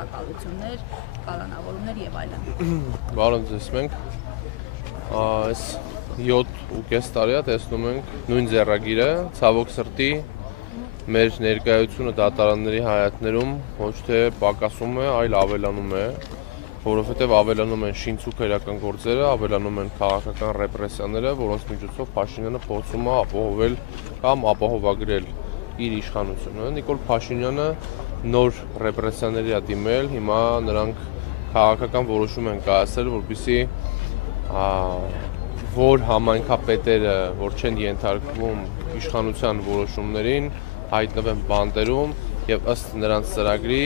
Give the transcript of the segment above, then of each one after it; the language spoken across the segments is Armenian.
ձերբակալություններ, կալանավորումներ եւ այլն։ Բարև ձեզ մենք այս 7.5 տարի է տեսնում ենք նույն ձեռագիրը, ցավոք սրտի մեր ներկայությունը դատարանների հայացքներում ոչ թե պակասում է, այլ ավելանում է, որովհետև ավելանում են շինցուքերական գործերը, ավելանում են քաղաքական ռեպրեսիաները, որոնց միջոցով Փաշինյանը փորձում է ապահովել կամ ապահովագրել իր իշխանությունը։ Նիկոլ Փաշինյանը նոր ռեպրեսիաների է դիմել, հիմա նրանք քաղաքական որոշում են կայացրել, որպեսզի որ համայնքապետերը, որ չեն ենթարկվում իշխանության որոշումներին, հայտնվեն բանտերում եւ ըստ նրանց ծրագրի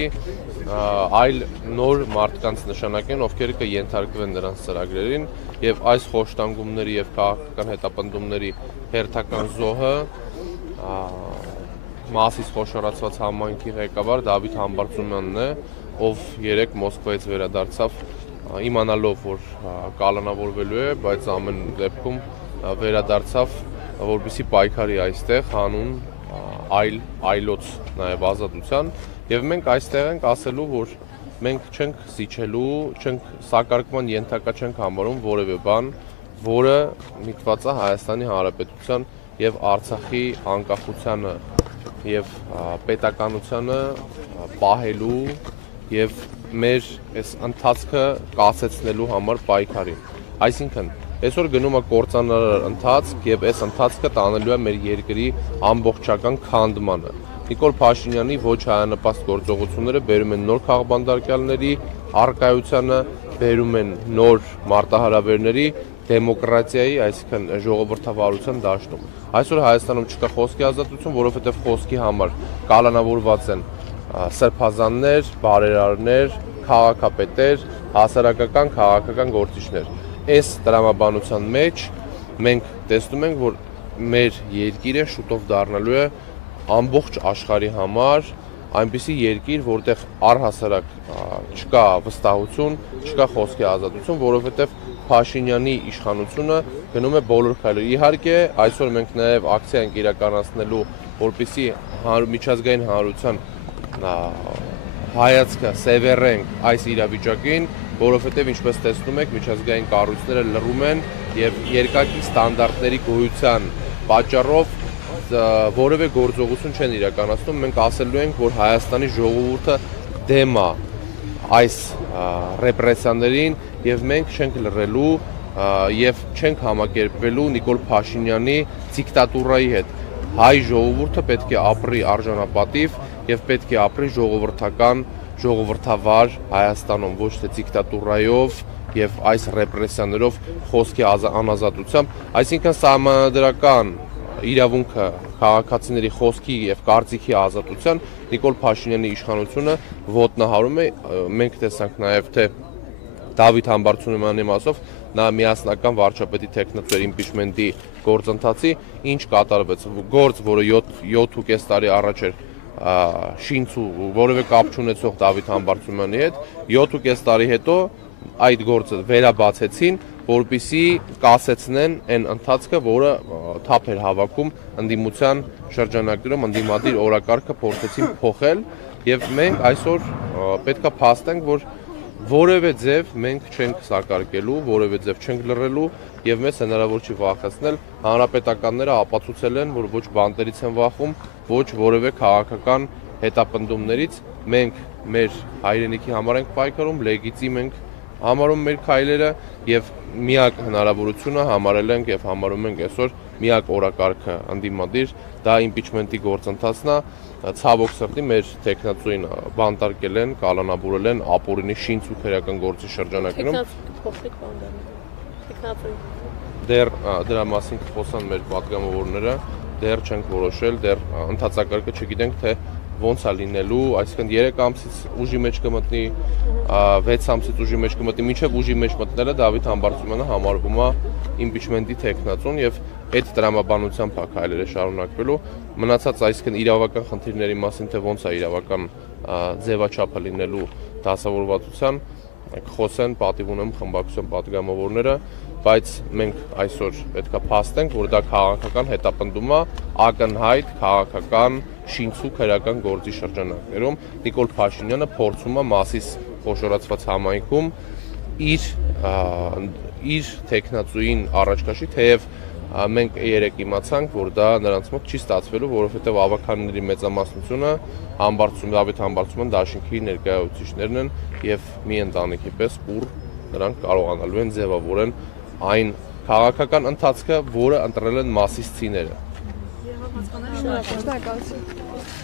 այլ նոր մարդկանց նշանակեն, ովքեր կենթարկվեն նրանց ծրագրերին եւ այս խոշտանգումների եւ քաղաքական հետապնդումների հերթական զոհը Մասիս խոշորացված համայնքի ղեկավար Դավիթ Համբարձումյանն է, ով երեք Մոսկվայից վերադարձավ իմանալով, որ կալանավորվելու է, բայց ամեն դեպքում վերադարձավ, որպեսզի պայքարի այստեղ հանուն այլոց նաև ազատության եւ մենք այստեղ ենք ասելու, որ մենք չենք զիջելու, չենք սակարկման ենթակա չենք համարում որևէ բան, որը միտված է Հայաստանի Հանրապետության եւ Արցախի անկախությանը եւ պետականությանը պահելու եւ մեր այս ընթացքը կասեցնելու համար պայքարին։ Այսինքն, այսօր գնում է կործանարար ընթացք եւ այս ընթացքը տանելու է մեր երկրի ամբողջական քանդմանը։ Նիկոլ Փաշինյանի ոչ հայանպաստ գործողությունները բերում են նոր քաղբանդարկյալների առկայությանը, բերում են նոր մարտահրավերների դեմոկրատիայի, այսինքն ժողովրդավարության դաշտում։ Այսօր Հայաստանում չկա խոսքի ազատություն, որովհետև խոսքի համար կալանավորված են սրբազաններ, բարերարներ, քաղաքապետեր, հասարակական քաղաքական գործիչներ։ Այս տրամաբանության մեջ մենք տեսնում ենք, որ մեր երկիրը շուտով դառնալու է ամբողջ աշխարհի համար այնպիսի երկիր, որտեղ առհասարակ չկա վստահություն, չկա խոսքի ազատություն, որովհետև Փաշինյանի իշխանությունը գնում է բոլոր քայլերով։ Իհարկե, այսօր մենք նաև ակցիա ենք իրականացնելու, որպեսզի միջազգային հանրության հայացքը սևեռենք այս իրավիճակին, որովհետև ինչպես տեսնում եք, միջազգային կառույցները լռում են եւ երկակի ստանդարտների գոյության պատճառով որևէ գործողություն չեն իրականացնում։ Մենք ասելու ենք, որ Հայաստանի ժողովուրդը դեմ է այս ռեպրեսիաներին եւ մենք չենք լռելու եւ չենք համակերպվելու Նիկոլ Փաշինյանի դիկտատուրայի հետ։ Հայ ժողովուրդը պետք է ապրի արժանապատիվ եւ պետք է ապրի ժողովրդական, ժողովրդավար Հայաստանում, ոչ թե դիկտատուրայով եւ այս ռեպրեսիաներով խոսքի անազատությամբ, այսինքն սահմանադրական իրավունքը քաղաքացիների խոսքի եւ կարծիքի ազատության Նիկոլ Փաշինյանի իշխանությունը ոտնահարում է։ Մենք տեսանք նաեւ թե Դավիթ Համբարձումյանի մասով նա միասնական վարչապետի տեխնոց իմպիչմենտի գործընթացի ինչ կատարվեց, գործ, որը 7.5 տարի առաջ էր շինց ու որևէ կապ չունեցող Դավիթ Համբարձումյանի հետ, 7.5 տարի հետո այդ գործը վերաբացեցին, որպեսզի կասեցնեն այն ընթացքը, որը թափ էր հավաքում ընդդիմության շրջանակներում, ընդդիմադիր օրակարգը փորձեցին փոխել եւ մենք այսօր պետքա փաստենք, որ որևէ ձև մենք չենք սակարկելու, որևէ ձև չենք լռելու եւ մեզ հնարավոր չի վախեցնել։ Հանրապետականները ապացուցել են, որ ոչ բանտերից են վախում, ոչ որևէ քաղաքական հետապնդումներից։ Մենք մեր հայրենիքի համար ենք պայքարում, լեգիտիմ ենք համարում մեր քայլերը եւ միակ հնարավորությունը համարել ենք եւ համարում ենք այսօր միակ օրակարգը ընդդիմադիր, դա իմպիչմենտի գործընթացն է։ Ցավոք սրտի մեր տեխնացուին բանտարկել են, կալանավորել են ապօրինի շինցուքերական գործի շրջանակներում։ Դեռ դրա մասին կխոսան մեր պատգամավորները, դեռ չենք որոշել, դեռ ընթացակարգը չգիտենք, թե ոնց է լինելու, այսինքն 3 ամսից ուժի մեջ կմտնի, 6 ամսից ուժի մեջ կմտնի, մինչև ուժի մեջ մտնելը Դավիթ Համբարձումյանը համարվում է իմպիչմենտի տեխնացուն եւ այդ տրամաբանությամբ է քայլերը շարունակվելու։ Մնացած այսինքն իրավական խնդիրների մասին, թե ոնց է իրավական ձևաչափը լինելու դասավորվածության, խոսեն, պատիվ ունեմ խմբակցության պատգամավորները, բայց մենք այսօր պետք է փաստենք, որ դա քաղաքական հետապնդում է ակնհայտ քաղաքական շինցու քրեական գործի շրջանակներում։ Նիկոլ Փաշինյանը փորձում է Մասիս խոշորացված համայնքում իր տեխնացուին առաջ քաշի, թեև մենք երեք իմացանք, որ դա նրանց մոտ չի ստացվելու, որովհետև ավականների մեծամասնությունը Դավիթ Համբարձումյան դաշինքի ներկայացուցիչներն են եւ մի ընտանիքի պես, ուր նրանք կարողանալու են ձևավորեն այն քաղաքական ընթացքը, որը ընտրել են մասիսցիները։ Շնորհակալություն։